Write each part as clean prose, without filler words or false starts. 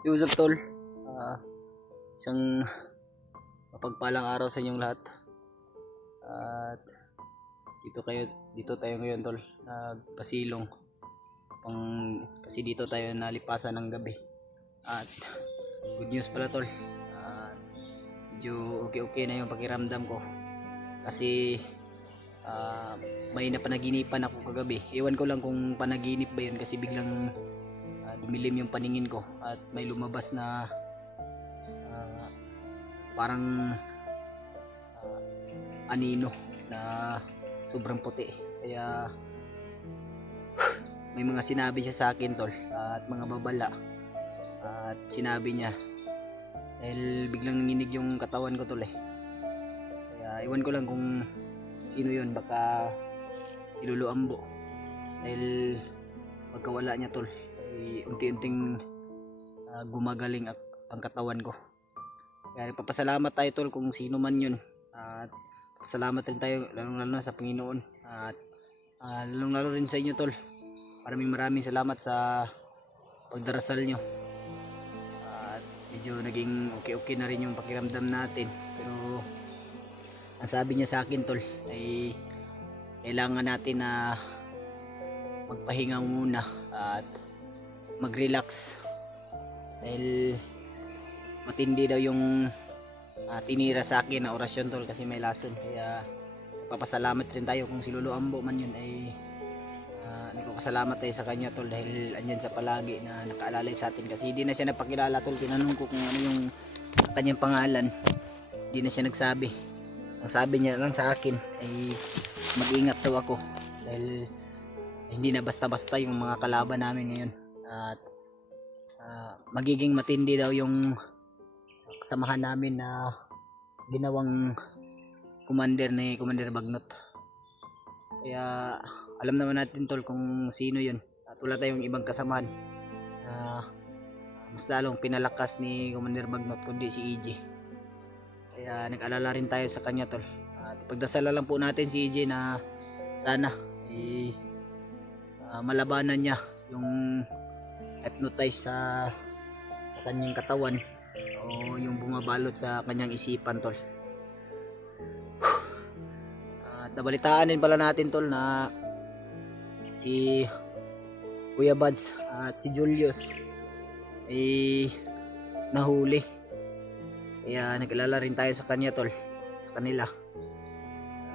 What's up tol? Isang mapagpalang araw sa inyong lahat. At dito tayo ngayon tol. Nagpasilong. Kasi dito tayo nalipasan ng gabi. At good news pala tol. Medyo okay na yung pakiramdam ko. Kasi may napanaginipan ako kagabi. Ewan ko lang kung panaginip ba yun kasi biglang dumilim yung paningin ko at may lumabas na parang anino na sobrang puti. Kaya may mga sinabi siya sa akin tol at mga babala at sinabi niya dahil biglang nanginig yung katawan ko tol kaya iwan ko lang kung sino yun, baka si Lolo Ambo dahil pagkawala niya tol unti-unting gumagaling ang katawan ko. Kaya nagpapasalamat tayo tol kung sino man yun. At salamat rin tayo lalong lalo na sa Panginoon. At lalong lalo rin sa inyo tol. Maraming salamat sa pagdarasal nyo. At medyo naging okay na rin yung pakiramdam natin. Pero ang sabi niya sa akin tol ay kailangan natin na magpahinga muna at mag-relax dahil matindi daw yung tinira sa akin na orasyon tol kasi may lason. Kaya nagpapasalamat rin tayo kung si Lolo Ambo man yun ay nagpapasalamat tayo sa kanya tol dahil andyan sa palagi na nakaalalay sa atin kasi hindi na siya napakilala tol. Tinanong ko kung ano yung kanyang pangalan, hindi na siya nagsabi. Ang sabi niya lang sa akin ay mag-ingat daw ako dahil hindi na basta-basta yung mga kalaban namin ngayon at magiging matindi daw yung kasamahan namin na ginawang commander ni Commander Bagnot. Kaya alam naman natin tol kung sino yun at wala tayong ibang kasamahan na mas lalong pinalakas ni Commander Bagnot kundi si EJ. Kaya nag-alala rin tayo sa kanya tol at pagdasala lang po natin si EJ na sana malabanan niya yung hypnotize sa kanyang katawan o yung bumabalot sa kanyang isipan tol. At nabalitaan din pala natin tol na si Kuya Buds at si Julius ay nahuli. Kaya nag-alala rin tayo sa kanya tol, sa kanila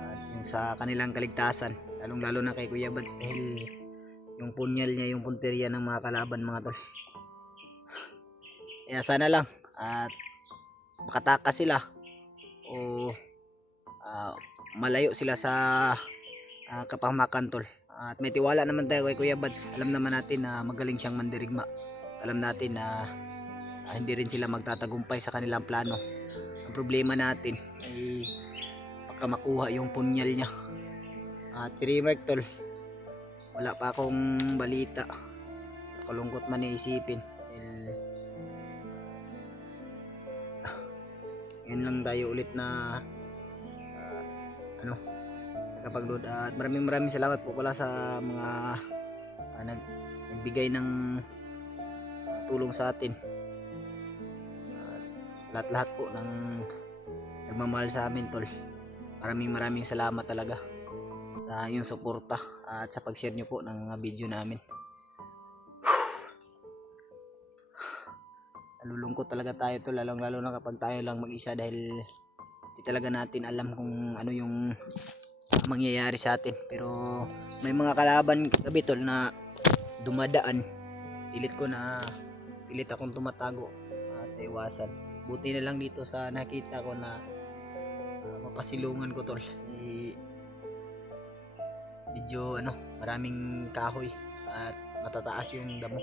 at yung sa kanilang kaligtasan, lalong lalo na kay Kuya Buds dahil yung punyal niya yung punteriya ng mga kalaban mga tol. Kaya sana lang at makatakas sila o malayo sila sa kapahamakan tol. At may tiwala naman tayo kay Kuya Buds. Alam naman natin na magaling siyang mandirigma. Alam natin na hindi rin sila magtatagumpay sa kanilang plano. Ang problema natin ay baka makuha yung punyal niya. At si Rimark tol, wala pa akong balita. Kalungkot man iisipin. Ngayon lang tayo ulit na nakapag-load. At maraming salamat po pala sa mga nagbigay ng tulong sa atin. Lahat po ng nagmamahal sa amin tol. Maraming salamat talaga sa inyong suporta at sa pag-share nyo po ng mga video namin. Nalulungkot talaga tayo to, lalo na kapag tayo lang mag-isa dahil di talaga natin alam kung ano yung mangyayari sa atin. Pero may mga kalaban gabi tol na dumadaan, pilit akong tumatago at iwasan. Buti na lang dito sa nakita ko na mapasilungan ko tol medyo maraming kahoy at matataas yung damo.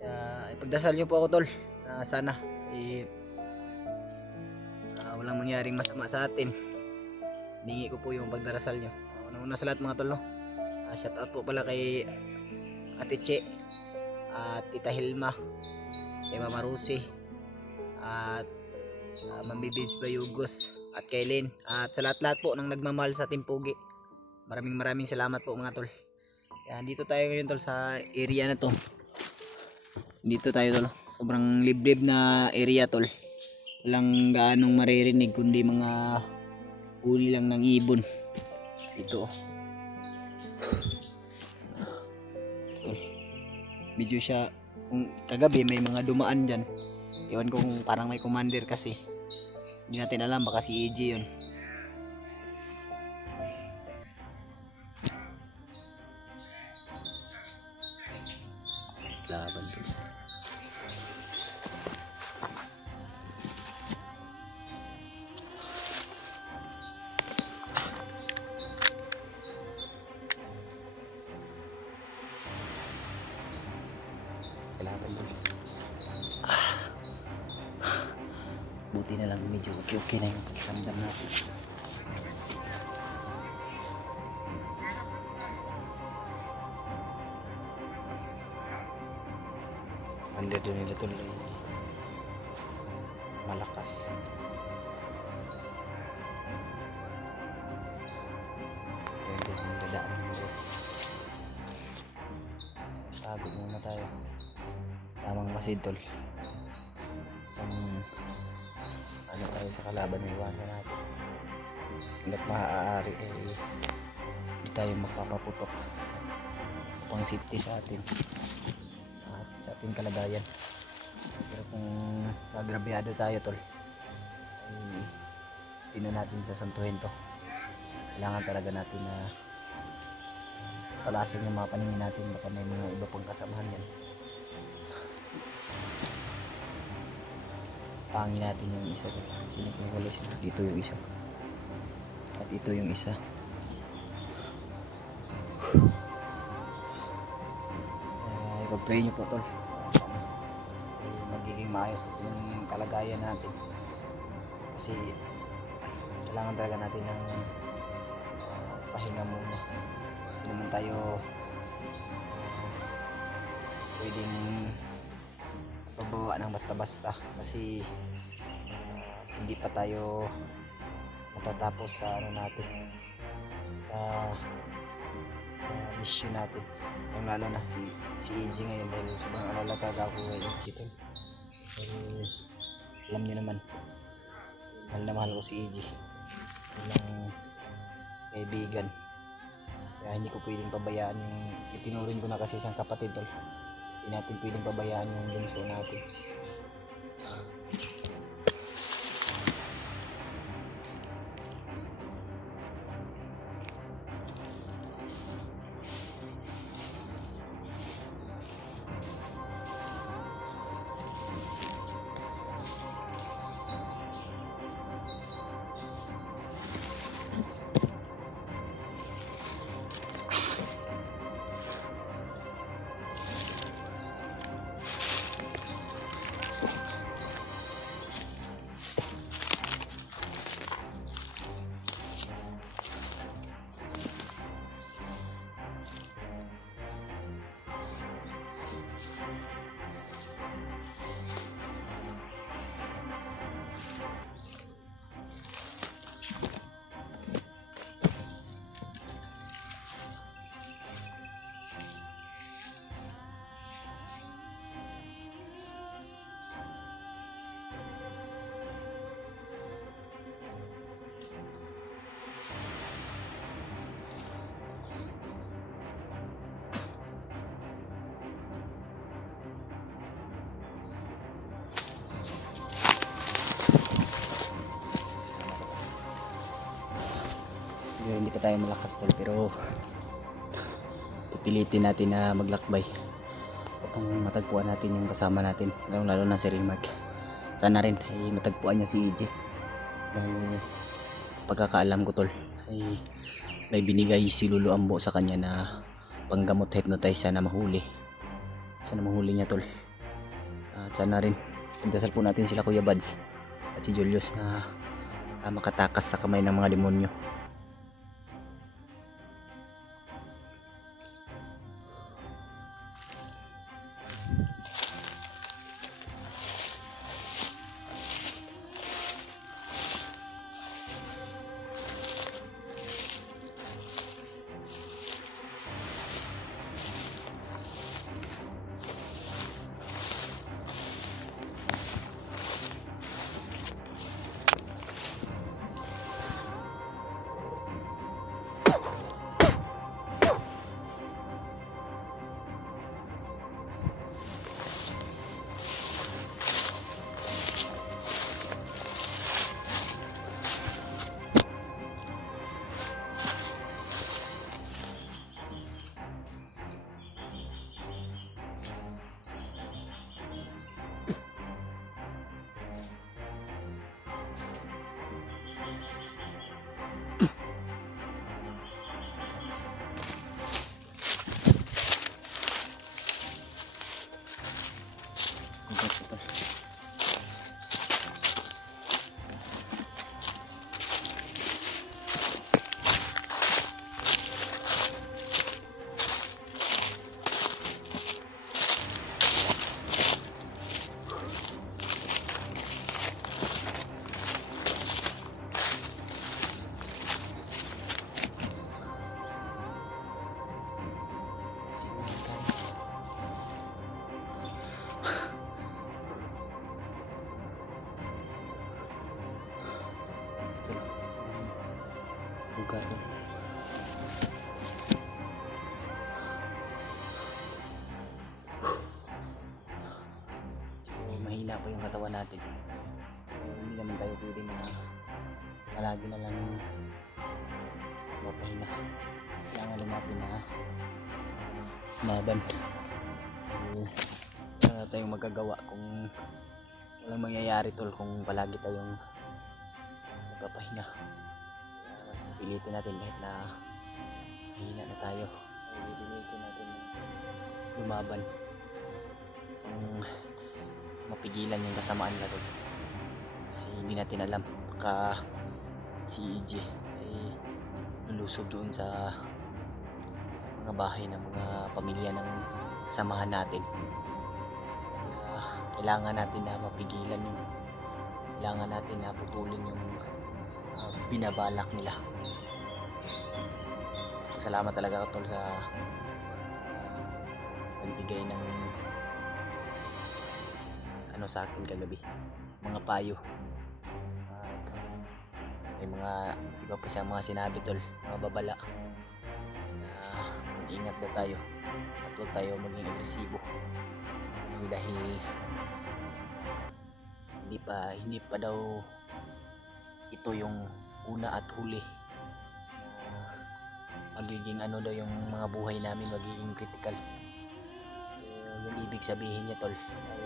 Kaya ipagdasal nyo po ako tol na sana walang mangyaring masama sa atin. Hiningi ko po yung pagdarasal nyo. Una sa lahat mga tol shout out po pala kay Ate Che at Tita Hilma, kay Mama Rusi at Mami Bibs Bayugos at kay Lynn at sa lahat po ng nagmamahal sa Timpugi. Maraming salamat po mga tol. Yan, dito tayo ngayon tol sa area na to. Dito tayo tol. Sobrang liblib na area tol. Walang gaanong maririnig kundi mga huli lang ng ibon. Ito. Tol. Medyo siya kung kagabi may mga dumaan diyan. Iwan ko kung parang may commander kasi. Hindi natin alam baka si EJ 'yun. Laban to. Laban to. Buti na lang medyo okay na yung pakiramdam natin. Under doon nila tuloy malakas. Ayan din yung dadaan nila. Sabi muna tayo. Tamang masid tol. Ano tayo sa kalaban na iwasan natin. Hanggat maaari hindi tayo magpapaputok. Pang safety sa atin. Sa ating kalagayan. Pero kung magrabiyado tayo tol ay hindi na natin sasantuhin to. Kailangan talaga natin na talasin yung mga paningin natin, baka may mga iba pang kasamahan yan. Pangin natin yung isa tol. Sino kung wala sila? Dito yung isa at ito yung isa. Pag-pray nyo po tol, magiging maayos yung kalagayan natin kasi kailangan talaga natin ng pahinga muna. Hindi naman tayo pwedeng pagbawa ng basta-basta kasi hindi pa tayo natatapos sa ano natin, sa mission natin. Ang lalo na si EJ ngayon dahil sobrang alala talaga ako kay EJ tol. Alam nyo naman, mahal na mahal ko si EJ bilang kaibigan, kaya hindi ko pwedeng pabayaan yung itinuring ko na kasi isang kapatid tol. Hindi natin pwedeng pabayaan yung bunso natin. Hindi pa tayo malakas tol, pero pipilitin natin na maglakbay upang matagpuan natin yung kasama natin, lalo na si Rimac. Sana rin ay matagpuan niya si EJ dahil pagkakaalam ko tol ay may binigay si Lolo Ambo sa kanya na panggamot hypnotize. Sana mahuli niya tol. Sana rin pagdasal po natin sila Kuya Bads at si Julius na makatakas sa kamay ng mga demonyo. Bigat ito. Buka to. So, mahina po yung katawan natin. So, hindi naman tayo pwede na palagi na lang mapahinga. Kailangan lumapin na laban. Wala tayong magagawa kung walang mangyayari tol kung palagi tayong magpapahinga. Mas pipilitin natin kahit na hihina na tayo. Pipilitin natin lumaban kung mapigilan yung kasamaan na tol. Kasi hindi natin alam baka si EJ ay lulusob doon sa mga bahay ng mga pamilya ng kasamahan natin. Kailangan natin na mapigilan yung kailangan natin na putulin yung binabalak nila. Salamat talaga tol sa nagbigay ng ano sa akin kagabi, mga payo. May mga iba pa siya mga sinabi tol, mga babala na ingat daw tayo at huwag tayo maging agresibo kasi dahil hindi pa daw ito yung una at huli magiging ano daw yung mga buhay namin magiging critical. Yung ibig sabihin niya tol ay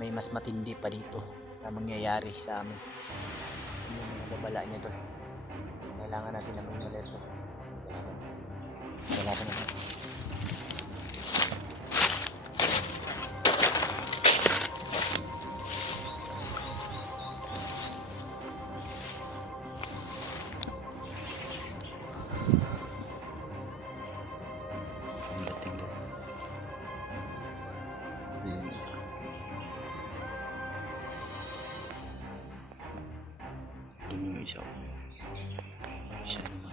may mas matindi pa dito na mangyayari sa amin. Yung mga babala niya tol, kailangan natin na maging alerto. Kailangan natin isa naman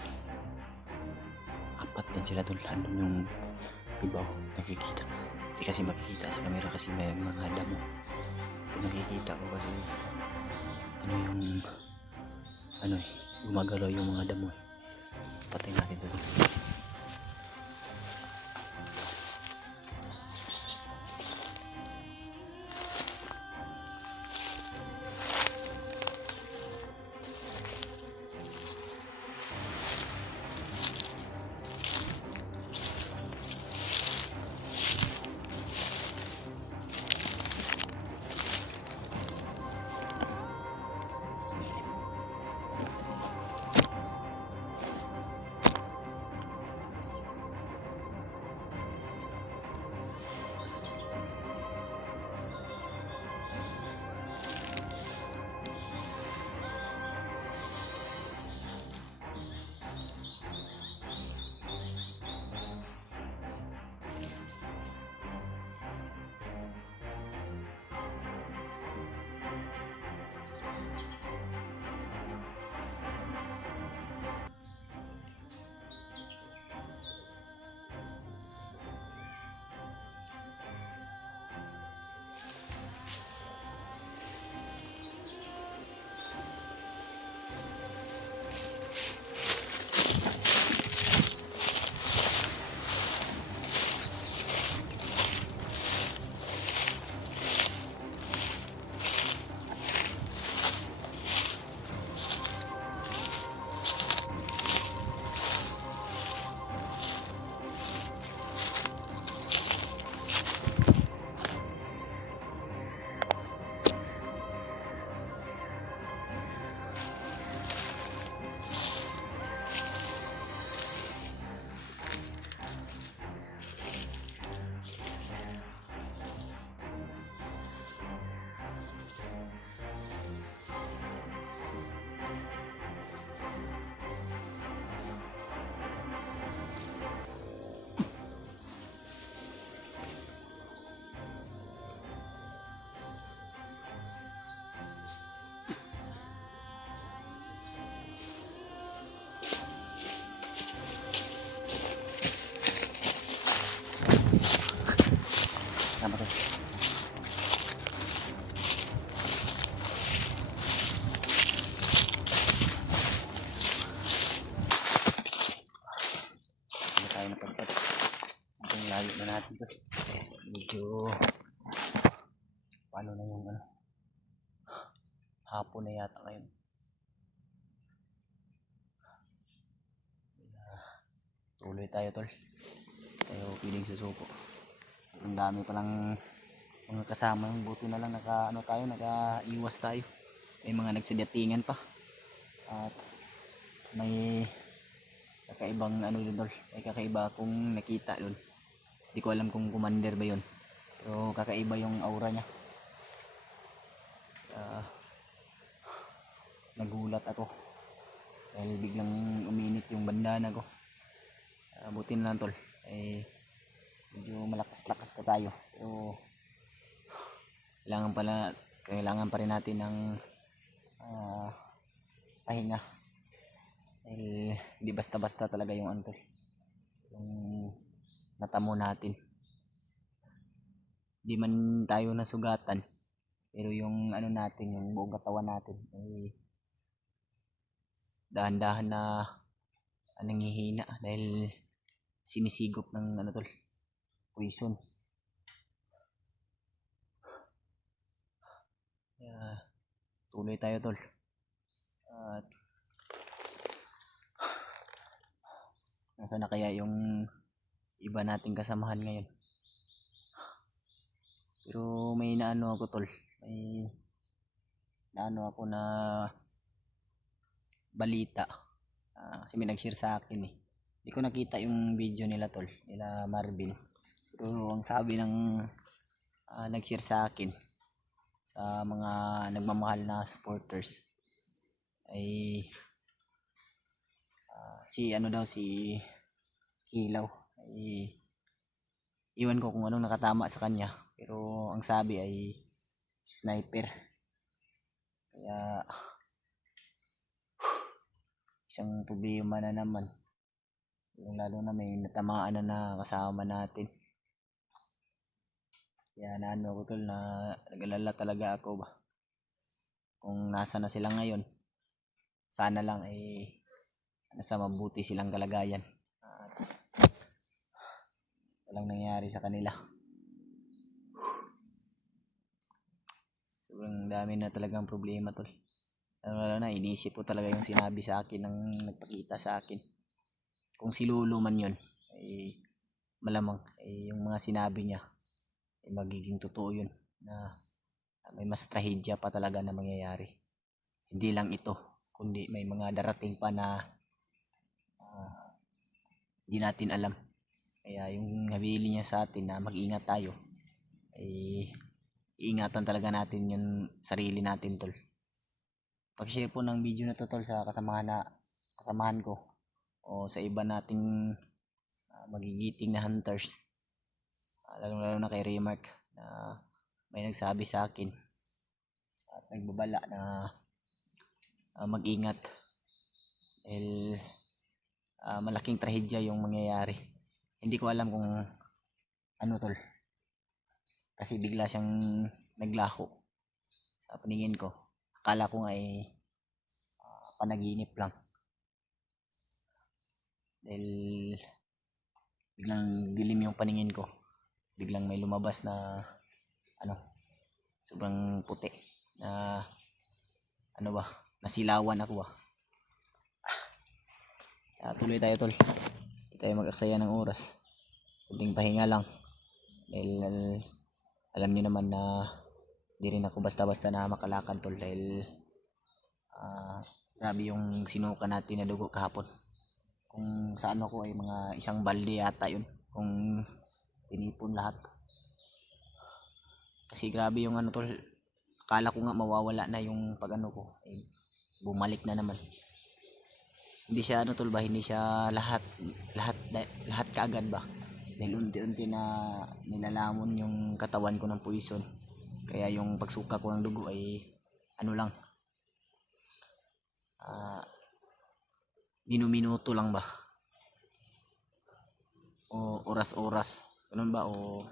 apat yan sila doon andun yung ibaw nakikita hindi kasi makikita sa camera kasi may mga damo nakikita ko kasi ano yung ano gumagalaw yung mga damo patay natin doon. Sama to. Hindi tayo napunta. Ang layo na natin to. Medyo paano na yung ano, hapon na yata ngayon. Tuloy tayo tol. Tayo piling susuko. Ang dami palang mga kasama, yung buti na lang naka-iwas tayo. May mga nagsidatingan pa. At may kakaibang ano din tol. May kakaiba akong nakita doon. Hindi ko alam kung commander ba yun. Pero kakaiba yung aura niya. Nagulat ako. Dahil biglang uminit yung bandana ko. Buti na lang tol. Medyo malakas-lakas na tayo. Pero kailangan pa rin natin ng pahinga. Dahil hindi basta-basta talaga yung ano tol. Yung natamo natin. Hindi man tayo nasugatan. Pero yung ano natin, yung buong katawan natin ay dahan-dahan na nanghihina dahil sinisigop ng ano tol, poison. Tuloy tayo tol. At nasa na kaya yung iba nating kasamahan ngayon? Pero may naano ako tol, may naano ako na balita. Kasi may nag-share sa akin eh. Hindi ko nakita yung video nila tol, nila Marvin. Pero ang sabi ng nag-share sa akin sa mga nagmamahal na supporters ay si ano daw, si Hilaw ay iwan ko kung anong nakatama sa kanya, pero ang sabi ay sniper. Kaya isang problema na naman, lalo na may natamaan na kasama natin. Kaya naano ako tol, na nag-alala talaga ako ba kung nasa na sila ngayon. Sana lang ay nasa mabuti silang kalagayan. Walang nangyari sa kanila. Sobrang dami na talagang problema tol. Lalo na inisip ko talaga yung sinabi sa akin ng nagpakita sa akin. Kung si Lolo man yun, ay malamang ay yung mga sinabi niya ay magiging totoo yun, na may mas trahedya pa talaga na mangyayari. Hindi lang ito, kundi may mga darating pa na hindi natin alam. Kaya yung nabili niya sa atin na mag-ingat tayo, ay iingatan talaga natin yung sarili natin tol. Pag-share po ng video na to tol sa kasamahan ko o sa iba nating magigiting na hunters, lalo na kay Remark na may nagsabi sa akin at nagbabala na mag-ingat dahil malaking trahedya yung mangyayari. Hindi ko alam kung ano tol, kasi bigla siyang naglaho sa paningin ko. Akala ko nga ay panaginip lang dahil biglang dilim yung paningin ko. Biglang may lumabas na ano, sobrang puti na ano ba, nasilawan ako ba. Tuloy tayo tol, hindi tayo mag-aksaya ng oras, kunting pahinga lang dahil alam niyo naman na di rin ako basta-basta na makalakad tol, dahil grabe yung sinuka natin na dugo kahapon. Kung sa ano ko ay mga isang balde yata yun kung tinipon lahat. Kasi grabe yung ano tol, akala ko nga mawawala na yung pag ano ko, ay bumalik na naman. Hindi siya ano tol ba, hindi siya lahat kaagad ba, dahil unti-unti na nilalamon yung katawan ko ng poison. Kaya yung pagsuka ko ng dugo ay ano lang, minuto lang ba o oras-oras, ganun ba, o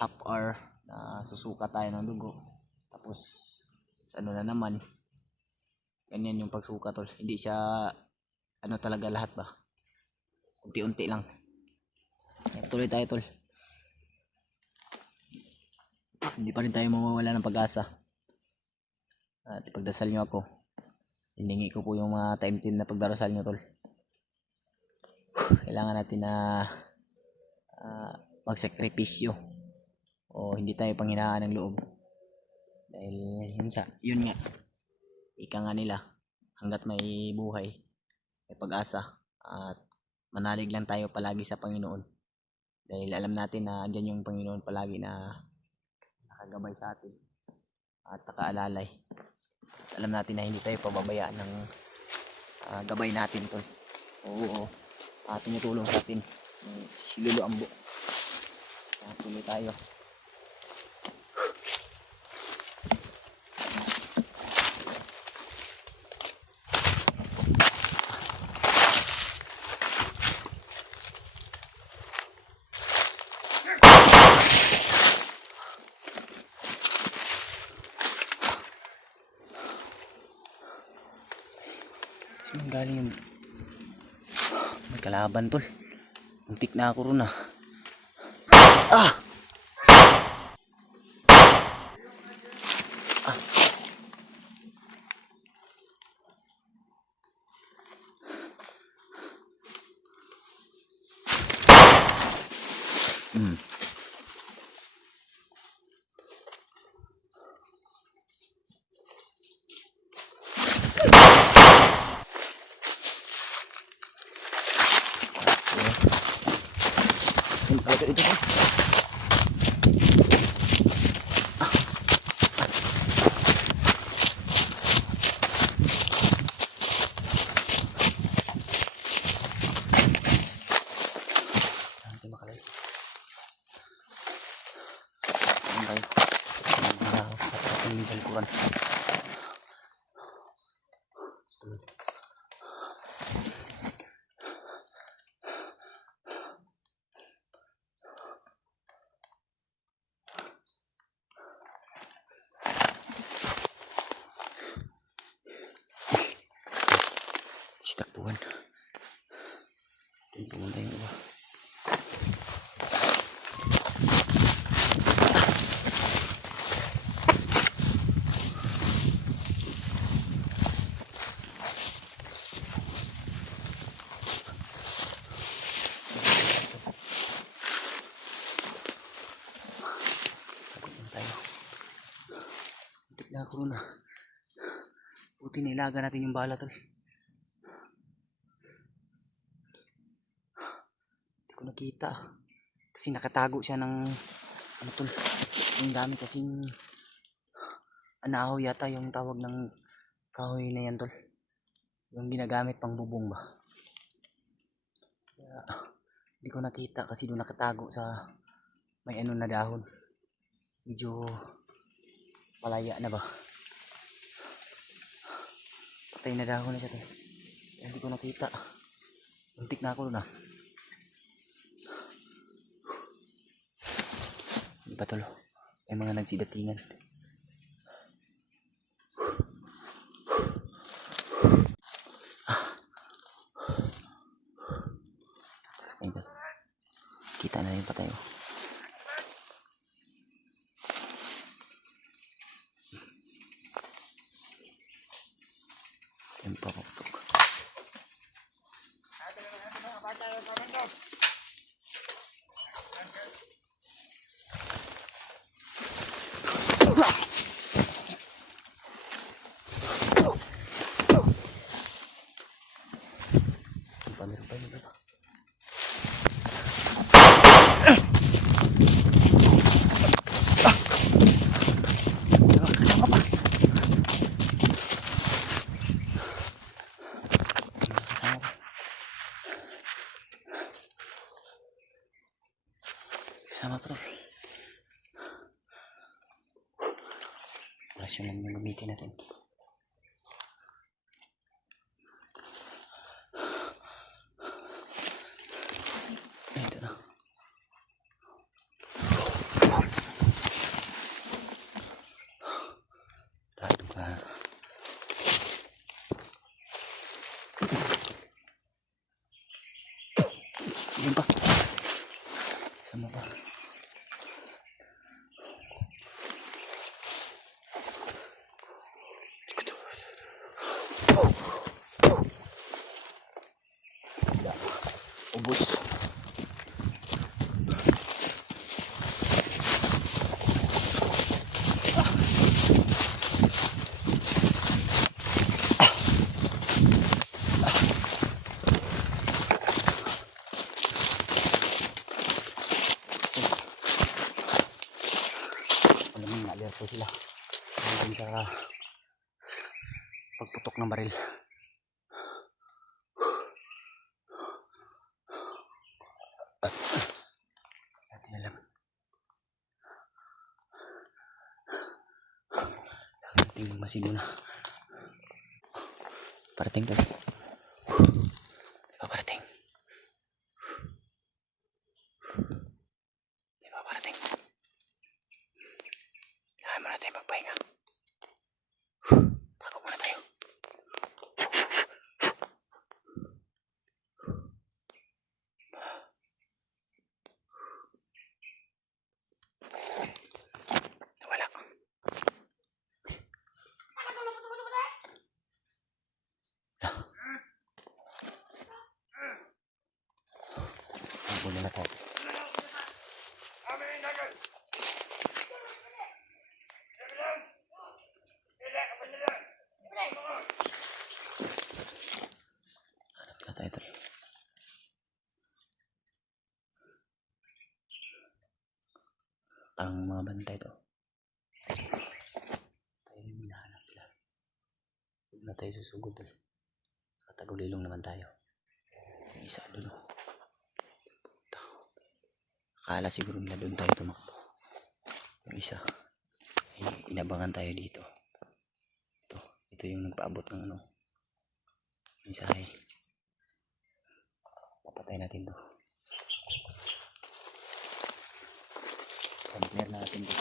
half hour na susuka tayo ng dugo. Tapos sa ano na naman, ganyan yung pagsuka tol. Hindi siya ano talaga lahat ba, unti-unti lang. Tuloy tayo tol, hindi pa rin tayo mawawala ng pag-asa. At ipagdasal nyo ako, hiningi ko po yung mga time team na pagdarasal nyo tol. Kailangan natin na magsakripisyo o hindi tayo panghinaan ng loob, dahil yun nga ika nga nila, hanggat may buhay may pag-asa. At manalig lang tayo palagi sa Panginoon, dahil alam natin na andyan yung Panginoon palagi na nakagabay sa atin at nakaalalay. Alam natin na hindi tayo pababayaan ng gabay natin tol. Oo, tumutulong sa atin si Lolo Ambo. Tuloy tayo. Saan galing yung may kalaban tol? Muntik na ako ron ah. Ah! Ah! Ito po. Nanti makalay. Nanti. Minsan kurang. Takbuhan. Dan pumunta yung iba. Muntik na ako ron ah. Buti nilaga natin yung bala tol. Nakita kasi nakatago siya ng ano tol, yung dami kasing anahaw yata yung tawag ng kahoy na yan tol, yung ginagamit pang bubong ba. Kaya hindi ko nakita kasi doon nakatago sa may ano na dahon, medyo palaya na ba, patay na dahon na siya tol. Kaya hindi ko nakita, muntik na ako doon ah. Ba tol, may mga nagsidatingan. Ayun, kita na rin pa tayo. Yan pa ko. Kasama pa tol. Rasyon lang yung gamitin natin. Ito na. Wala. Ubos. Malamang na-alerto sila dahil sa pagputok ng baril. Natin alam. Parating masin muna. Parating tayo. Parating. Di ba parating? Kailangan muna tayo magpahinga. Tago muna tayo. Wala. Tago muna tayo. Hanap tayo. Ang mga bantay to. Tayo yung hinahanap nila. Huwag na tayo susugod doon. Katagulilong naman tayo. Yung isa doon. Akala siguro nila doon tayo tumakbo. Yung isa. Inabangan tayo dito. Ito yung nagpaabot ng ano. Mensahe. Papatay natin to. Clear na natin to.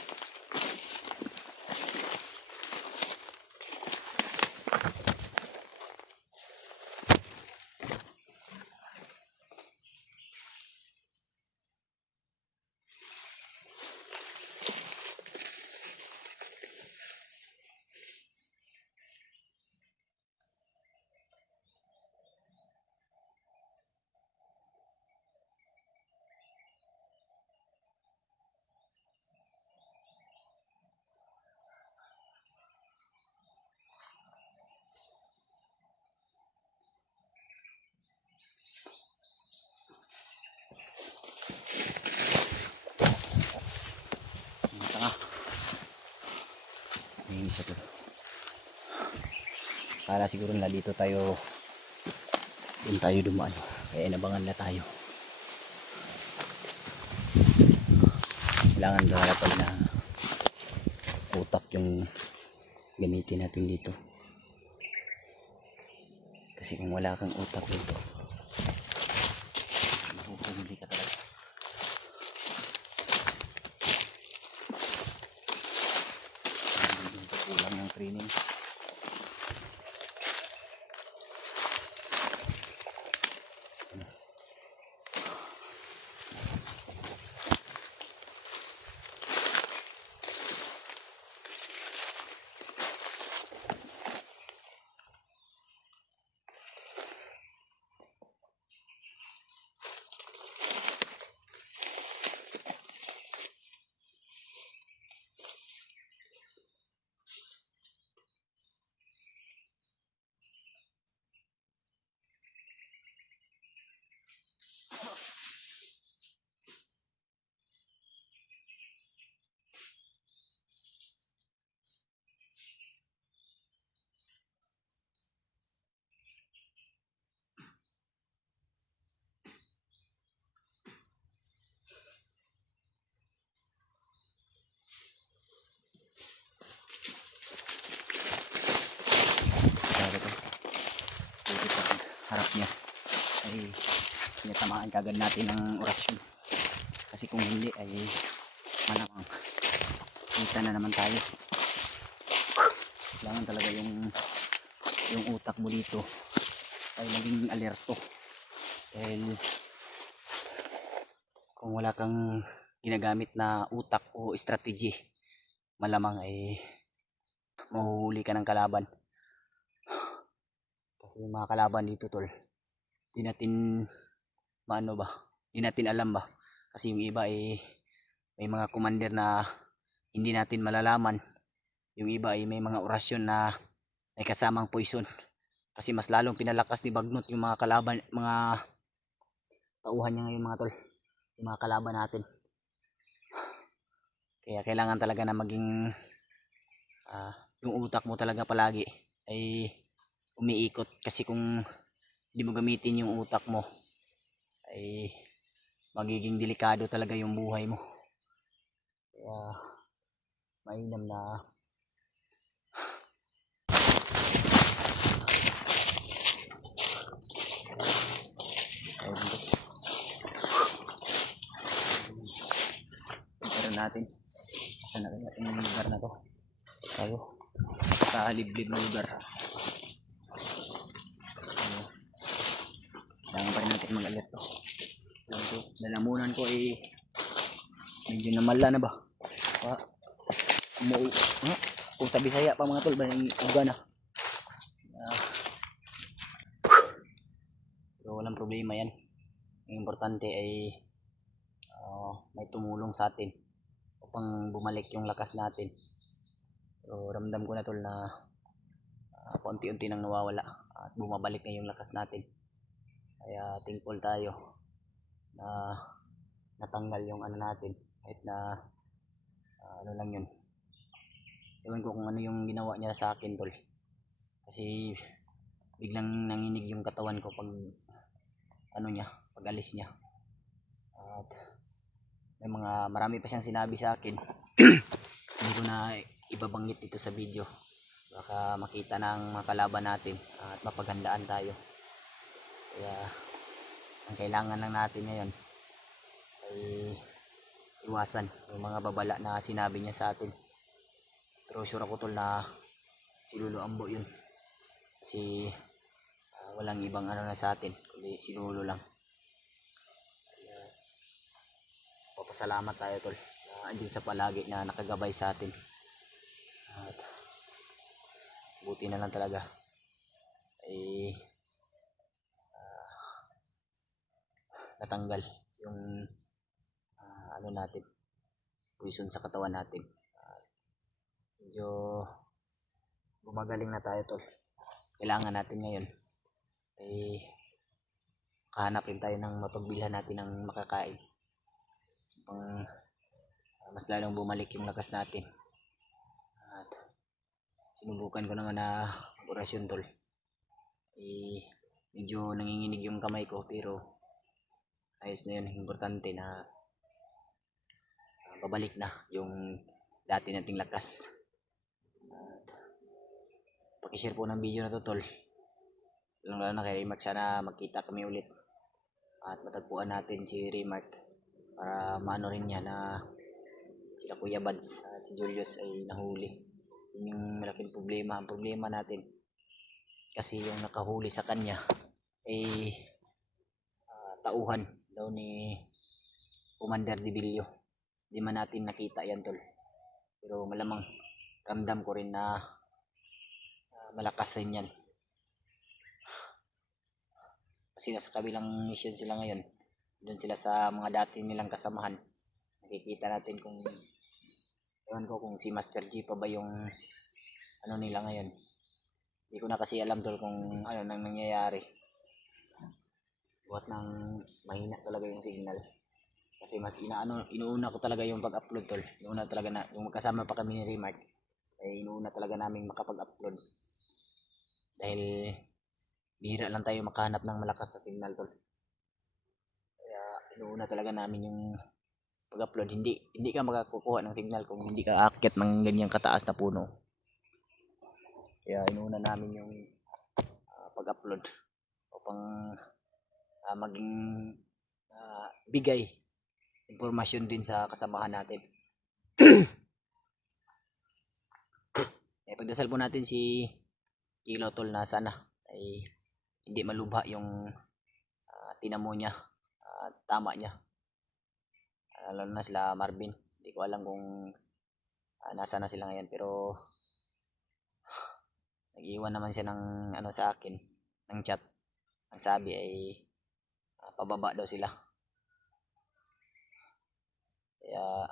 Isa to. Para siguro na dito tayo doon tayo dumaan. Kaya inabangan na tayo. Kailangan dapat na utak yung gamitin natin dito. Kasi kung wala kang utak dito, mahuhuli ka talaga. Kulang ng training. Harap niya ay tinatamaan kagad natin ng orasyon, kasi kung hindi ay malamang kita na naman tayo. Kailangan talaga yung utak mo dito ay maging alerto, dahil kung wala kang ginagamit na utak o strategy, malamang ay mahuhuli ka ng kalaban. yung mga kalaban dito tol, di natin maano ba, di natin alam ba, kasi yung iba ay may mga commander na hindi natin malalaman, yung iba ay may mga orasyon na may kasamang poison, kasi mas lalong pinalakas ni Bagnot yung mga kalaban, mga tauhan niya ngayon mga tol, yung mga kalaban natin. Kaya kailangan talaga na maging yung utak mo talaga palagi ay umiikot, kasi kung hindi mo gamitin yung utak mo ay magiging delikado talaga yung buhay mo. Kaya mainam na meron natin saan na natin yung lugar na to tayo sa liblib na lugar. Kailangan pa rin natin mag-alert to. Lalamunan ko ay medyo namala na ba, kung sa Bisaya pa mga tol ba yung uga na. Pero walang problema yan, ang importante ay may tumulong sa atin upang bumalik yung lakas natin. So ramdam ko na tol na paunti-unti nang nawawala at bumabalik na yung lakas natin. Kaya thankful tayo na natanggal yung ano natin, kahit na ano lang yun. Ewan ko kung ano yung ginawa niya sa akin tol, kasi biglang nanginig yung katawan ko pag ano niya, pag alis niya. At may marami pa siyang sinabi sa akin. Hindi ko na ibabanggit dito sa video, baka makita ng mga kalaban natin at mapaghandaan tayo. Kaya ang kailangan lang natin ngayon ay iwasan yung mga babala na sinabi niya sa atin. Pero sure ako tol na si Lolo Ambo yun, kasi walang ibang ano na sa atin kundi si Lolo lang. Kaya papasalamat tayo tol na andin sa palagi na nakagabay sa atin. At buti na lang talaga ay natanggal yung ano natin, poison sa katawan natin. Medyo gumagaling na tayo tol. Kailangan natin ngayon ay kahanapin tayo ng mapagbilhan natin ng makakain upang mas lalong bumalik yung lakas natin. At sinubukan ko naman na orasyon tol, medyo nanginginig yung kamay ko, pero ayos na yun. Importante na babalik na yung dati nating lakas. Pakishare po ng video na to tol, lalo na kay Remark, sana magkita kami ulit at matagpuan natin si Remark para maano rin niya na sila Kuya Bads at si Julius ay nahuli. Yun yung malaking problema. Ang problema natin kasi yung nakahuli sa kanya ay tauhan daw ni Commander Dibilio. Hindi man natin nakita yan tol, pero malamang ramdam ko rin na malakas rin yan, kasi nasa kabilang mission sila ngayon. Doon sila sa mga dati nilang kasamahan. Nakikita natin kung ewan ko kung si Master G pa ba yung ano nila ngayon. Hindi ko na kasi alam tol kung ano nang nangyayari. Buhat ng mahina talaga yung signal, kasi mas inuuna ko talaga yung pag-upload tol. Inuuna talaga na yung magkasama pa kami ni Remark, ay inuuna talaga namin makapag-upload dahil bihira lang tayo makahanap ng malakas na signal tol. Kaya inuuna talaga namin yung pag-upload. Hindi ka makakukuha ng signal kung hindi ka aakyat ng ganyang kataas na puno. Kaya inuuna namin yung pag-upload upang maging bigay informasyon din sa kasamahan natin. Pagdasal po natin si Kilo tol na sana ay hindi malubha yung tinamo niya, tama niya. Lalo na sila Marvin, hindi ko alam kung nasa na sila ngayon, pero nag-iwan naman siya ng ano sa akin ng chat. Ang sabi ay pababa daw sila. Kaya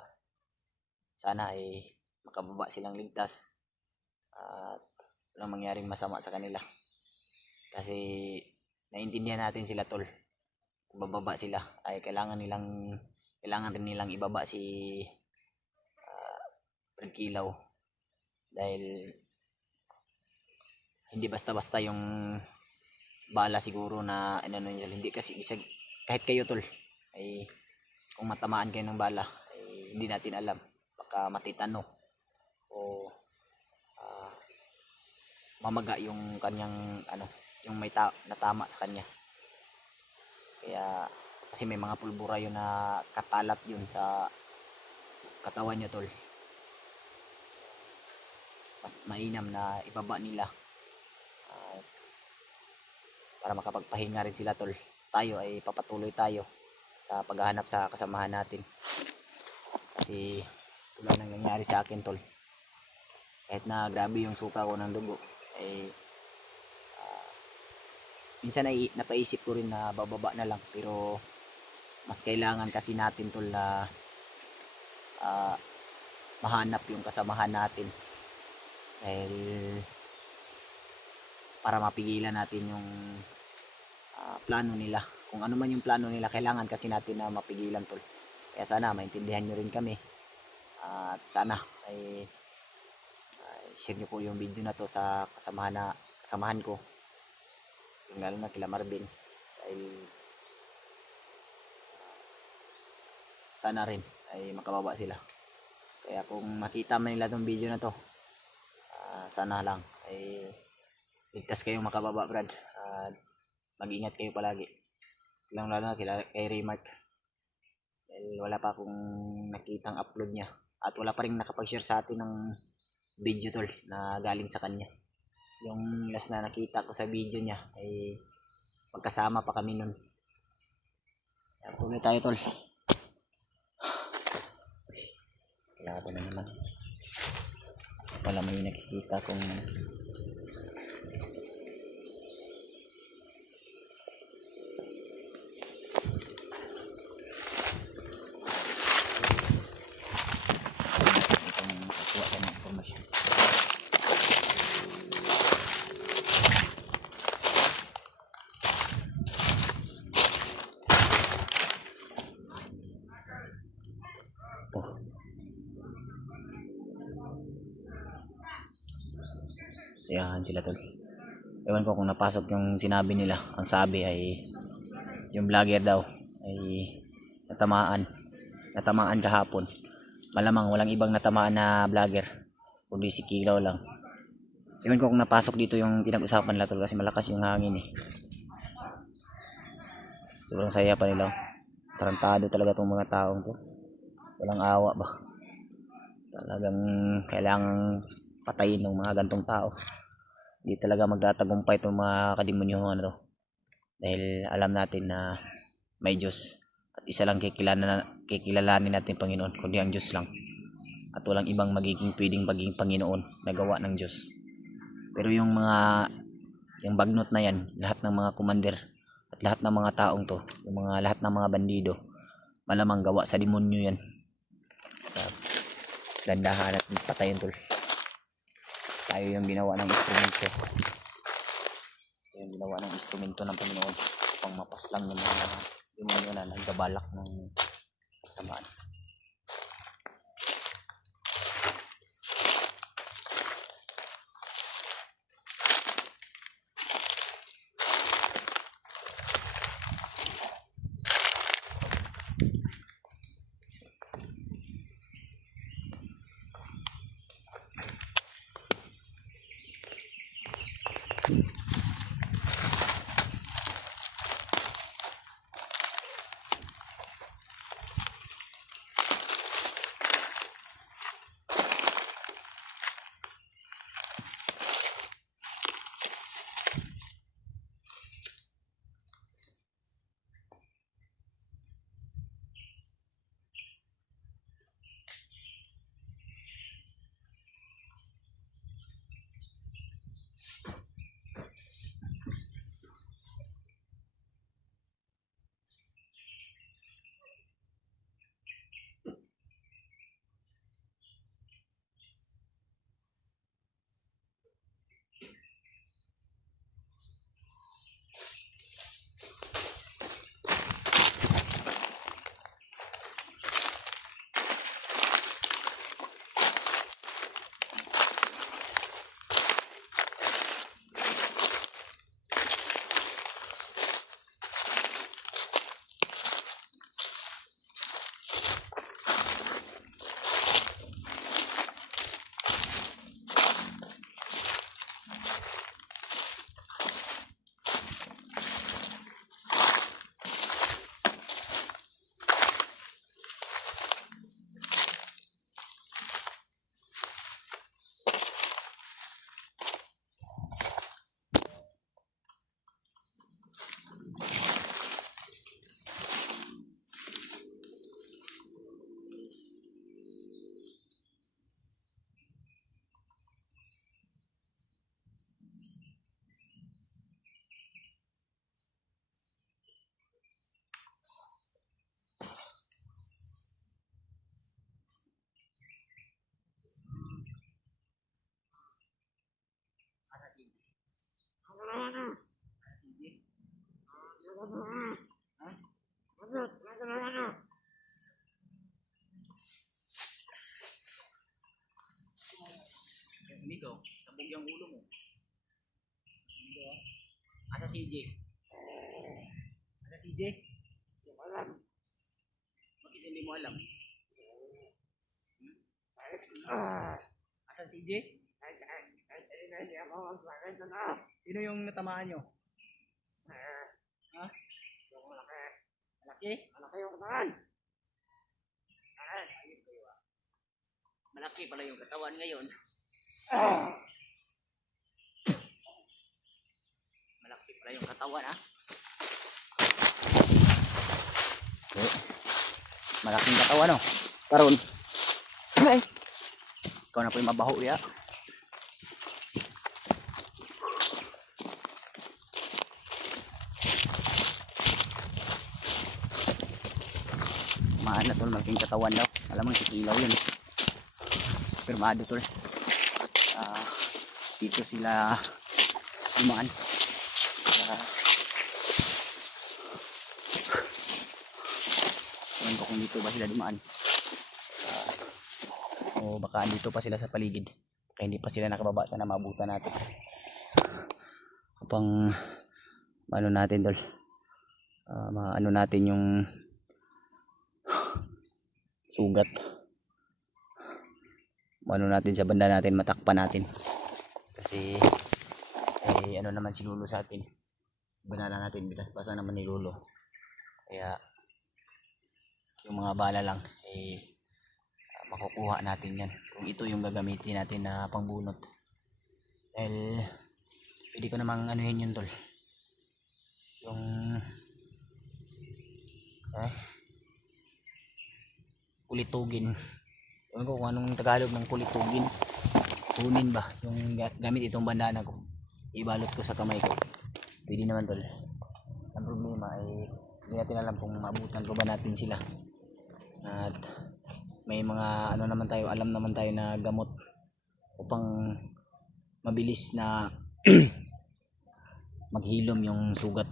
sana ay makababa silang ligtas at walang mangyaring masama sa kanila. Kasi naintindihan natin sila tol. Kung bababa sila ay kailangan rin nilang ibaba si Fred Kilaw. Dahil hindi basta-basta yung bala siguro na hindi kasi kahit kayo tol ay kung matamaan kayo ng bala ay hindi natin alam, baka matitano o mamaga yung kanyang yung may natama sa kanya. Kaya kasi may mga pulbura yun na katalat yun sa katawan niya tol. Mas mainam na ibaba nila para makapagpahinga rin sila tol. Tayo ay papatuloy tayo sa paghahanap sa kasamahan natin. Kasi wala nang nangyari sa akin tol. Kahit na grabe yung suka ko ng dugo ay minsan ay napaisip ko rin na bababa na lang, pero mas kailangan kasi natin tol na mahanap yung kasamahan natin. Dahil para mapigilan natin yung plano nila. Kung ano man yung plano nila, kailangan kasi natin na mapigilan tol. Kaya sana maintindihan nyo rin kami. At sana ay share nyo po yung video na to sa kasamahan ko. Lalo na kila Marvin. Dahil sana rin ay makababa sila. Kaya kung makita man nila tong video na to, sana lang ay ligtas kayong makababa brad. Mag-ingat kayo palagi. Lalo na kay Remark. Dahil wala pa akong nakitang upload niya. At wala pa rin nakapag-share sa atin ng video tol na galing sa kanya. Yung last na nakita ko sa video niya ay magkasama pa kami nun. Tuloy tayo tol. Kaya ako na naman. Wala may nakikita kung siyahan sila tol. Ewan ko kung napasok yung sinabi nila. Ang sabi ay yung vlogger daw ay natamaan kahapon. Malamang walang ibang natamaan na vlogger kundi si Kilaw lang. Ewan ko kung napasok dito yung pinag-usapan nila tol, kasi malakas yung hangin eh. Sobrang saya pa nila. Tarantado talaga tong mga taong to. Walang awa ba. Talagang kailangang patayin ng mga gantong tao. Hindi talaga magtatagumpay itong mga kademonyohan to. Dahil alam natin na may Diyos. At isa lang kikilalanin natin Panginoon, kundi ang Diyos lang. At walang ibang pwedeng maging Panginoon na gawa ng Diyos. Pero yung bagnot na yan, lahat ng mga commander at lahat ng mga taong to, lahat ng mga bandido, malamang gawa sa demonyo yan. Dandahan at patayin tol. Tayo yung ginawa ng instrumento. Yung ginawa ng instrumento ng Panginoon pang mapaslang yung mga demonyo na nagbabalak ng kasamaan. dito. Sabog yung ulo mo. Dito. Asa CJ? Asa CJ? Bakit hindi mo alam? Asan CJ? Sino yung natamaan nyo? Ha? Malaki? Malaki yung katawan. Malaki pala yung katawan ngayon. Malaki pala yung katawan, ha? Okay. Malaking katawan, no? Karon. Ay. Ikaw na po yung mabaho, ya. Maana tol, malaking katawan daw. Alam mo, sikilaw yun. Firmado tol. Dito sila dumaan. Ewan ko kung dito ba sila dumaan. O baka dito pa sila sa paligid. Kaya hindi pa sila nakababa. Sana maabutan natin. Upang ano natin tol. Maano natin yung sugat. Ano natin sa banda natin, matakpan natin. Kasi ano naman si Lulo sa atin. Banala natin, binaspasan naman ni Lulo. Kaya yung mga bala lang makukuha natin yan. Kung ito yung gagamitin natin na pangbunot. Dahil pwede ko namang anuhin yun tol. Yung kulitugin. Ewan ko kung anong Tagalog ng kulitugin. Kunin ba yung gamit itong bandana ko, ibalot ko sa kamay ko. Pwede naman tol. Ang problema ay hindi natin alam kung maabutan ko ba natin sila. At may mga ano naman tayo, alam naman tayo na gamot upang mabilis na maghilom yung sugat.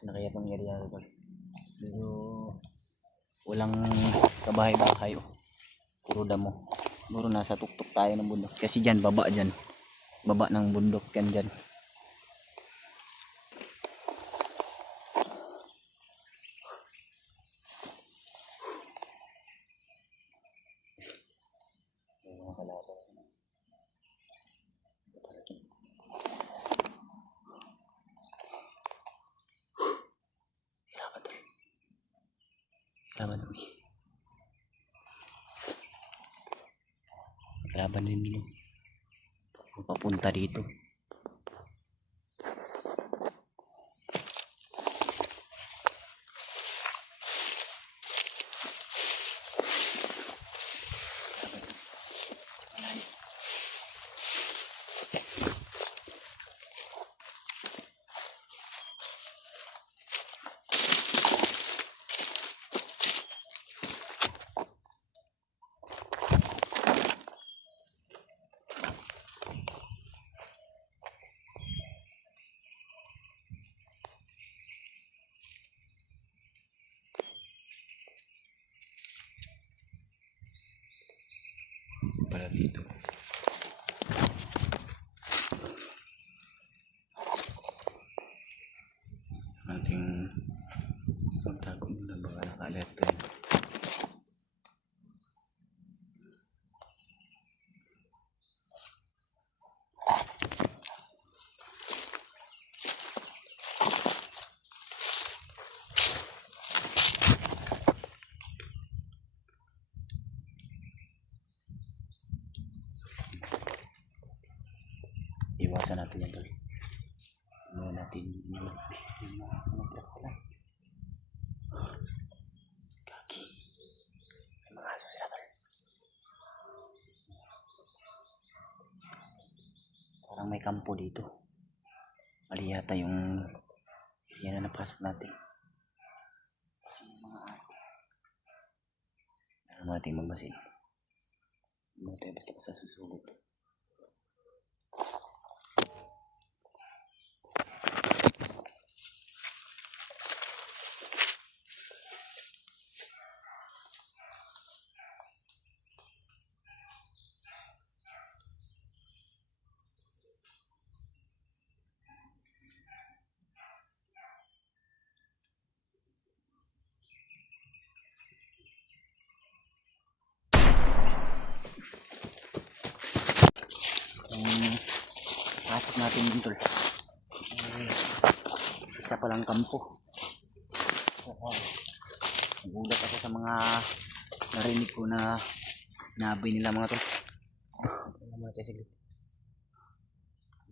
Na kaya itong area tol. Medyo walang kabahay-bahay, puro damo. Siguro nasa tuktok tayo ng bundok kasi dyan baba ng bundok yan dyan. Laban din nyo papunta dito. Para dito ating magtago muna, baka naka-alert tayo. Iwasan natin yan tol. Iwasan natin yung mag-block pala. Kaki. May mga aso sila tol. Parang may kampo dito. Mali yata yung area na napasok natin. Kasi may mga aso. Meron natin magmasin. Hindi tayo basta pa sa susunod. natin din tol. Isa palang kampo. Nagulat ako sa mga narinig ko na nabi nila mga tol.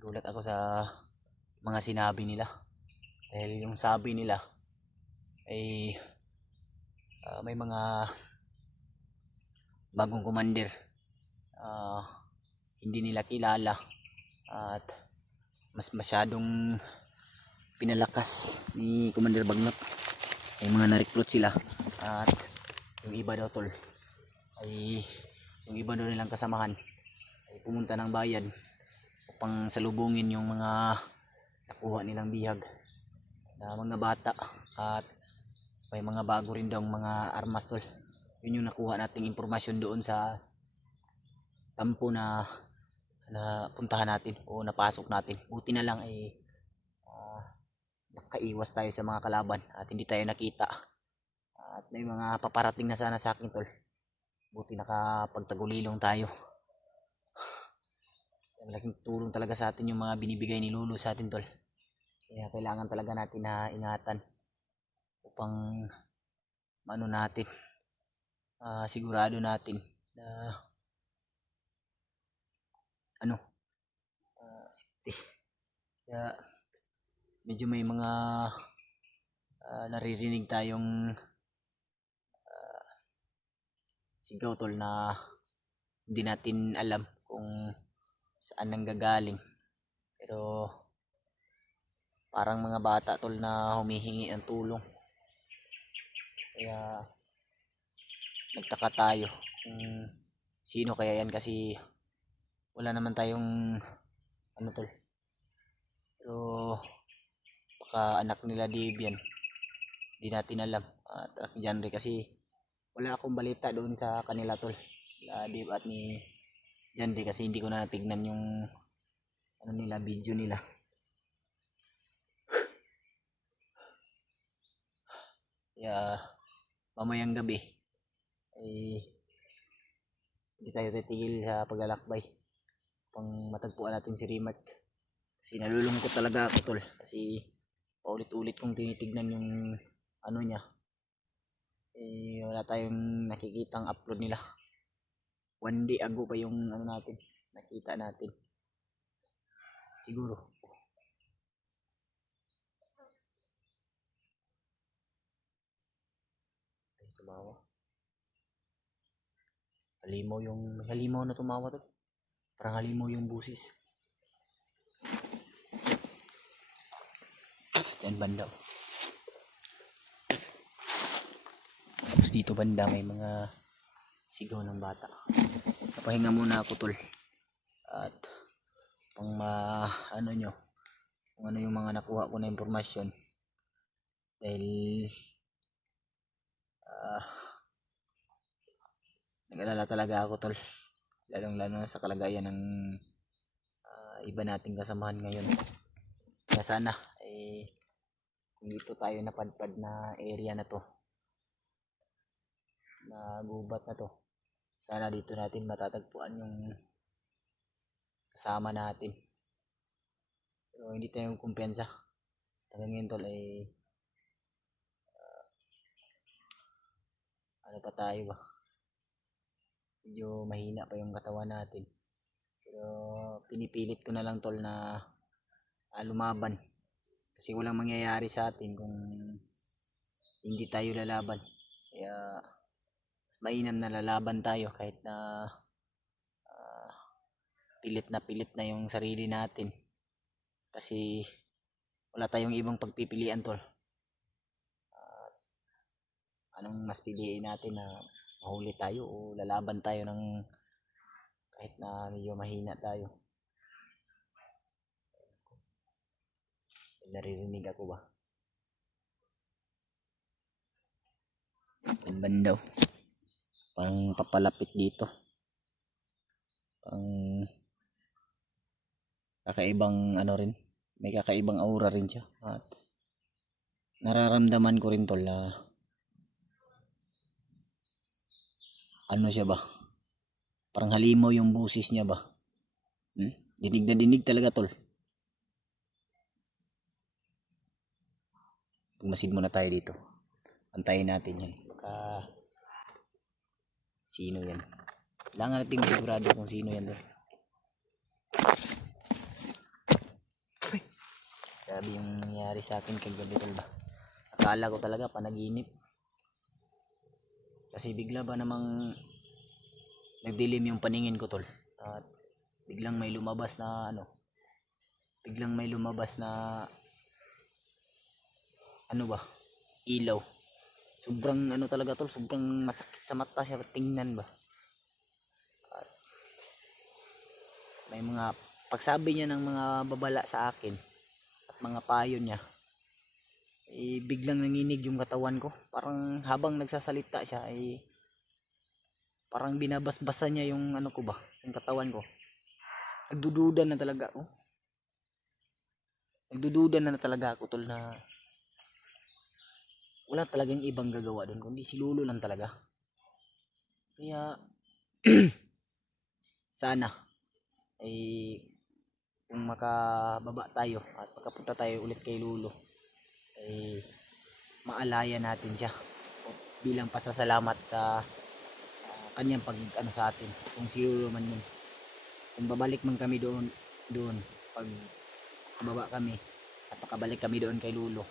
Nagulat ako sa mga sinabi nila. Dahil yung sabi nila ay may mga bagong commander, hindi nila kilala at mas masyadong pinalakas ni Commander Bagnot. May mga na-recruit sila at yung iba daw tol ay yung iba daw nilang kasamahan ay pumunta ng bayan upang salubungin yung mga nakuha nilang bihag na mga bata at may mga bago rin daw mga armas tol. Yun yung nakuha nating impormasyon doon sa kampo na puntahan natin o napasok natin. Buti na lang ay nakaiwas tayo sa mga kalaban at hindi tayo nakita. At may mga paparating na sana sa akin tol. Buti nakapagtagulilong tayo. Malaking tulong talaga sa atin yung mga binibigay ni Lolo sa atin tol. Kaya kailangan talaga natin na ingatan upang maano natin, sigurado natin na safety. Kaya medyo may mga naririnig tayong sigaw tol na hindi natin alam kung saan nanggagaling, pero parang mga bata tol na humihingi ng tulong. Kaya nagtaka tayo kung sino kaya yan, kasi wala naman tayong tol, pero baka anak nila Dave yan, hindi natin alam. At genre kasi wala akong balita doon sa kanila tol, Dave at ni genre, kasi hindi ko na natignan yung nila, video nila. Kaya mamayang gabi ay hindi tayo titigil sa paglalakbay pang matagpuan natin si Rimark, kasi nalulungkot talaga ako tol, kasi paulit-ulit kong tinitignan yung niya, wala tayong nakikitang upload nila. One day ago pa yung natin nakita natin siguro. Tumawa, halimaw na tumawa to, parang halimaw yung busis. Diyan banda, tapos dito banda may mga sigaw ng bata. Papahinga muna ako tol, at pang nyo kung ano yung mga nakuha ko na impormasyon, dahil nag-alala talaga ako tol, lalong lalo na sa kalagayan ng iba nating kasamahan ngayon. Kaya sana kung dito tayo napadpad na area na to, na gubat na to, sana dito natin matatagpuan yung kasama natin. Pero hindi tayo kumpiyansa hanggang ngayon tol, ay pa tayo ba, medyo mahina pa yung katawan natin, pero pinipilit ko na lang tol na lumaban, kasi walang mangyayari sa atin kung hindi tayo lalaban. Kaya mainam na lalaban tayo kahit na pilit na yung sarili natin, kasi wala tayong ibang pagpipilian tol. Anong mas piliin natin, na mahuli tayo o lalaban tayo ng kahit na medyo mahina tayo? Naririnig ako ba? Bandaw, parang papalapit dito, parang kakaibang rin, may kakaibang aura rin siya. At nararamdaman ko rin tol, siya ba, parang halimaw yung busis niya ba. Dinig na dinig talaga tol, Magmasid muna tayo dito. Antayin natin yan. Baka sino yan. Kailangan natin sigurado kung sino yan doon. Grabe yung nangyari sa akin kagabi tol ba. Akala ko talaga panaginip. Kasi bigla ba namang nagdilim yung paningin ko tol. At biglang may lumabas na ilaw. Sobrang talaga tol, sobrang masakit sa mata siya tingnan ba. At may mga pagsabi niya ng mga babala sa akin at mga payo niya, biglang nanginig yung katawan ko. Parang habang nagsasalita siya parang binabasbasan niya yung yung katawan ko. Nagdududa na talaga ako. Tol na wala talagang ibang gagawa doon kundi si Lolo lang talaga. Kaya sana kung makababa tayo at makapunta tayo ulit kay Lolo, maalaya natin siya bilang pasasalamat sa kanyang pag sa atin. Kung si Lolo man yun, kung babalik man kami doon pag baba kami at makabalik kami doon kay Lolo,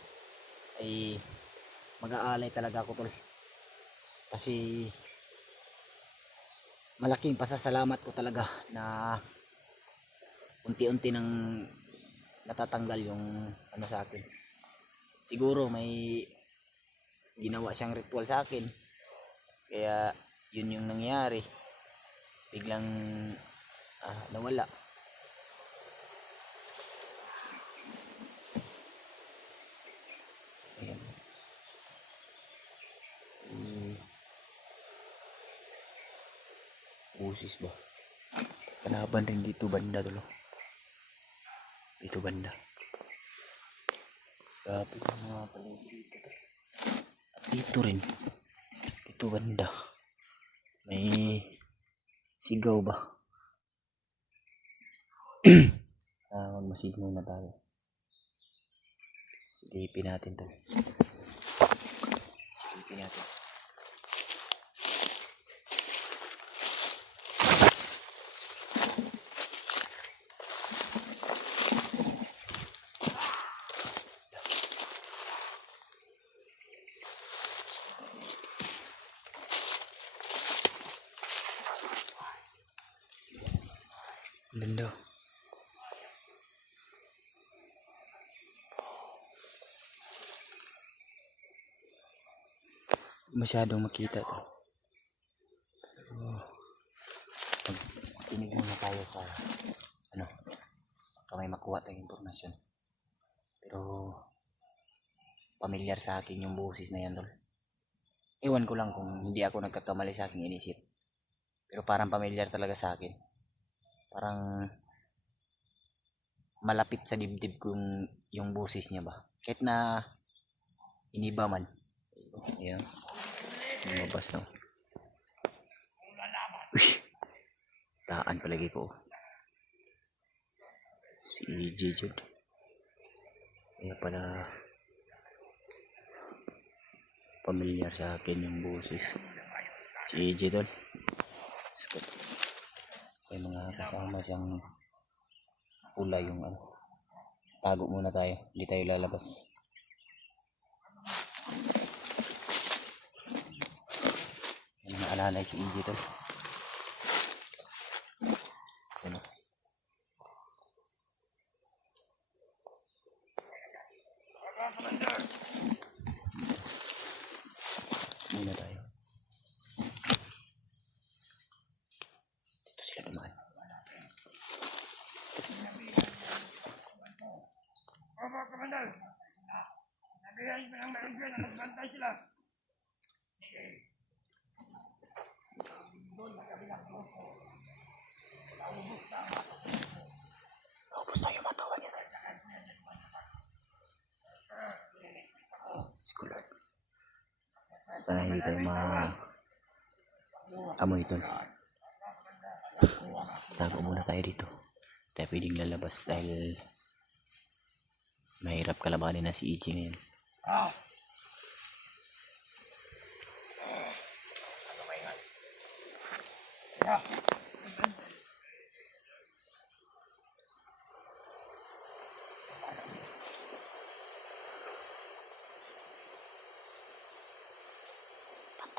mag-aalay talaga ako tol. Kasi malaking pasasalamat ko talaga na unti-unti nang natatanggal yung sa akin. Siguro may ginawa siyang ritual sa akin. Kaya yun yung nangyari. Biglang nawala. Ayan. Busis ba? Kalaban rin dito banda tulo. Dito banda. Grabe yung mga paligid dito. At dito rin. Dito banda. May sigaw ba? Magmasid muna tayo. Silipin natin to. Silipin natin. Ganda. Masyadong makita to. Tinig muna tayo sa baka may makuha tayong impormasyon. Pero pamilyar sa akin yung boses na yan tol. Ewan ko lang kung hindi ako nagkakamali sa aking inisip. Pero parang pamilyar talaga sa akin. Parang malapit sa dibdib kong yung boses niya ba. Kahit na iniba man. Ayan. Lumabas no. Uy. Daan palagi ko. Si EJ Jud. Kaya pala pamilyar sa akin yung boses. Si EJ tol. May mga kasama siyang pula yung tago muna tayo. Hindi tayo lalabas. May mga alalay si EJ tol. Muna tayo. Dito sila dumaan. Opo, Commander. Nabiyahin mo ng maigyan na magbantay sila. Naubos tayo matawa niya. Scholar. Sana hindi tayo amoy ito. Tago muna tayo dito. Tayo pwedeng lalabas dahil mahirap kalabanin na si EJ ngayon. Pantay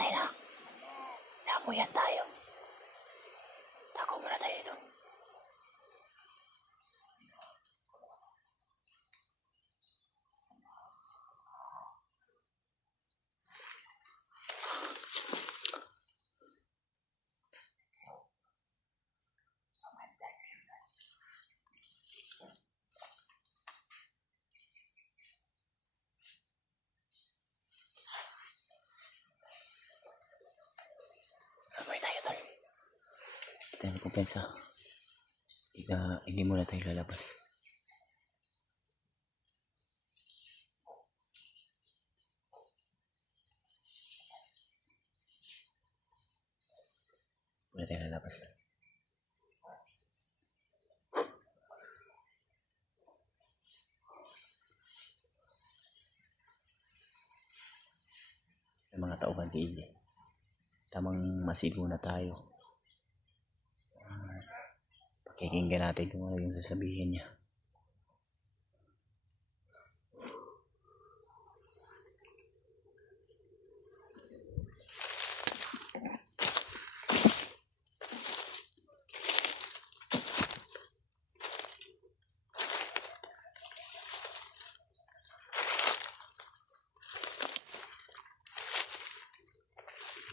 lang. Lamuyan tayo. Tako muna tayo doon. Lamuyan tayo tol. Hindi tayo magkumpensa. Hindi muna tayo lalabas. Muna tayo lalabas. May mga tauhan si Ili. Tamang masigo na tayo. Pakikinggan natin kung ano yung sasabihin niya.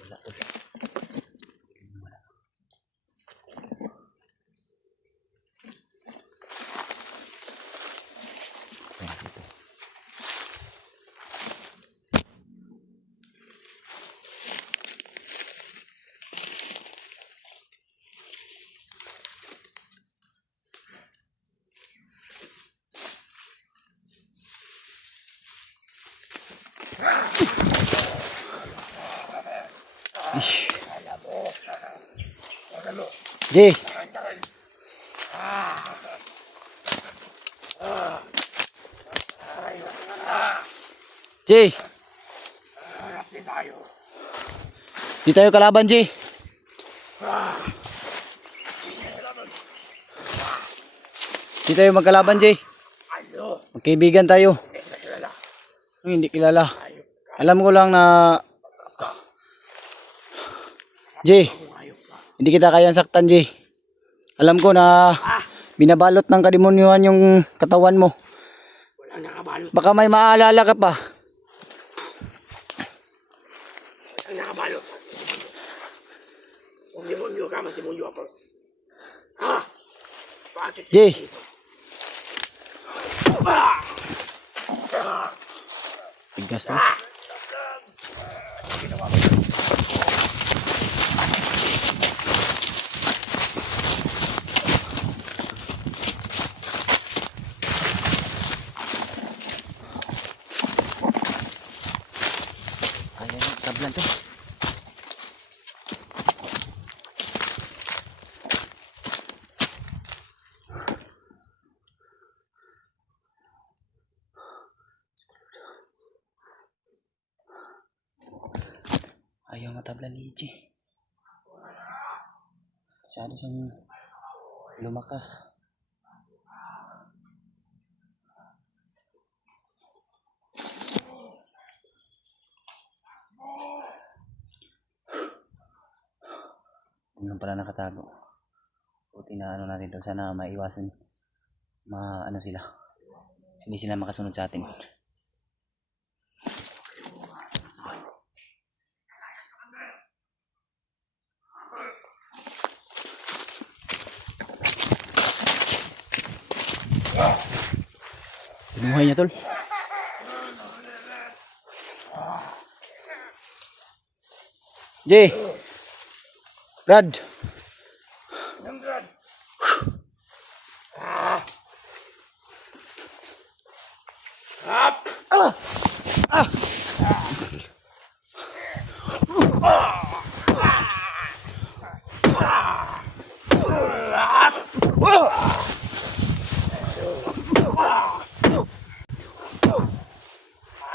Wala to. Ish. Jay. Jay. Di tayo kalaban, Jay. Di tayo magkalaban, Jay. Magkaibigan tayo. Hindi kilala. Alam ko lang na Jay, hindi kita kayang saktan, Jay. Alam ko na binabalot ng kademonyuhan yung katawan mo. Walang nakabalot. Baka may maalala ka pa. Walang nakabalot. Kung demonyo ka, mas demonyo ako. Ha? Bakit? Jay. Tigas na. Ayan, tablan to. Ayaw matabla ni Ichi. Masyado siyang lumakas. Tingnan pala nakatago. Buti na ano natin to. Sana maiwasan. Ano sila. Hindi sila makasunod sa atin. Binuhay niya tol. Jay. Brad.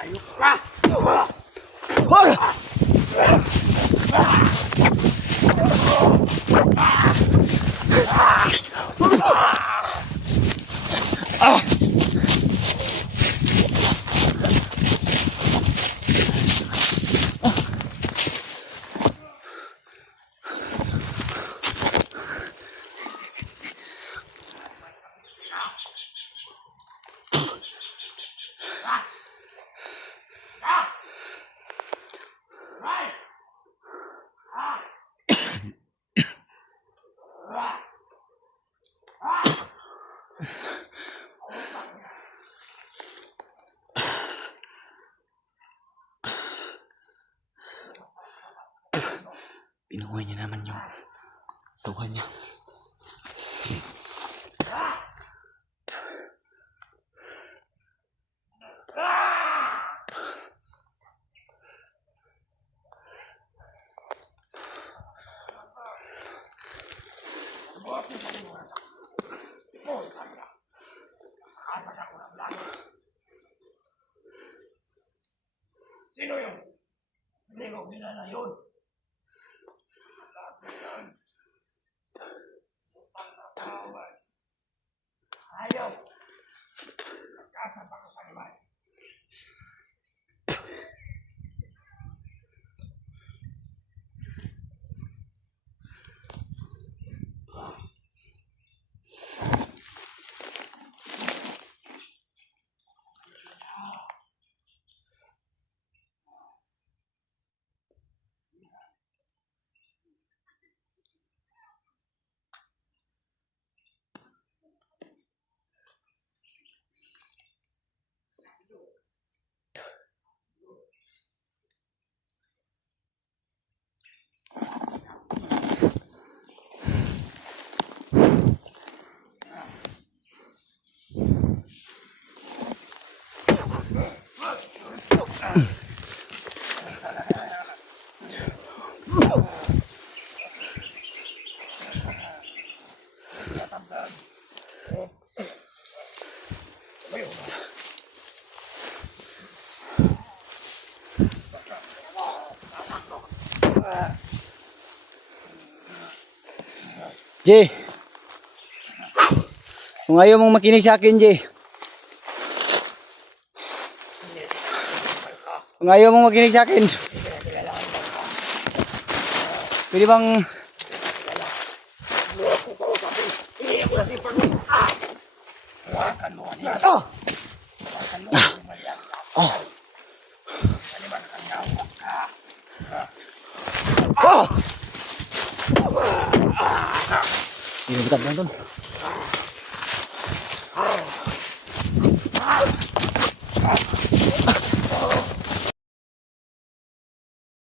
Ayok ka! Pinuhay niya naman yung tuhan niya. Sino yun? Hindi ko kilala yun. Ayaw. Nagkasama ko sa iba. Jay, kung ayaw mong makinig sa akin, Jay. Kung ayaw mong makinig sa akin, pwede bang... Ini dekat banget, Ton.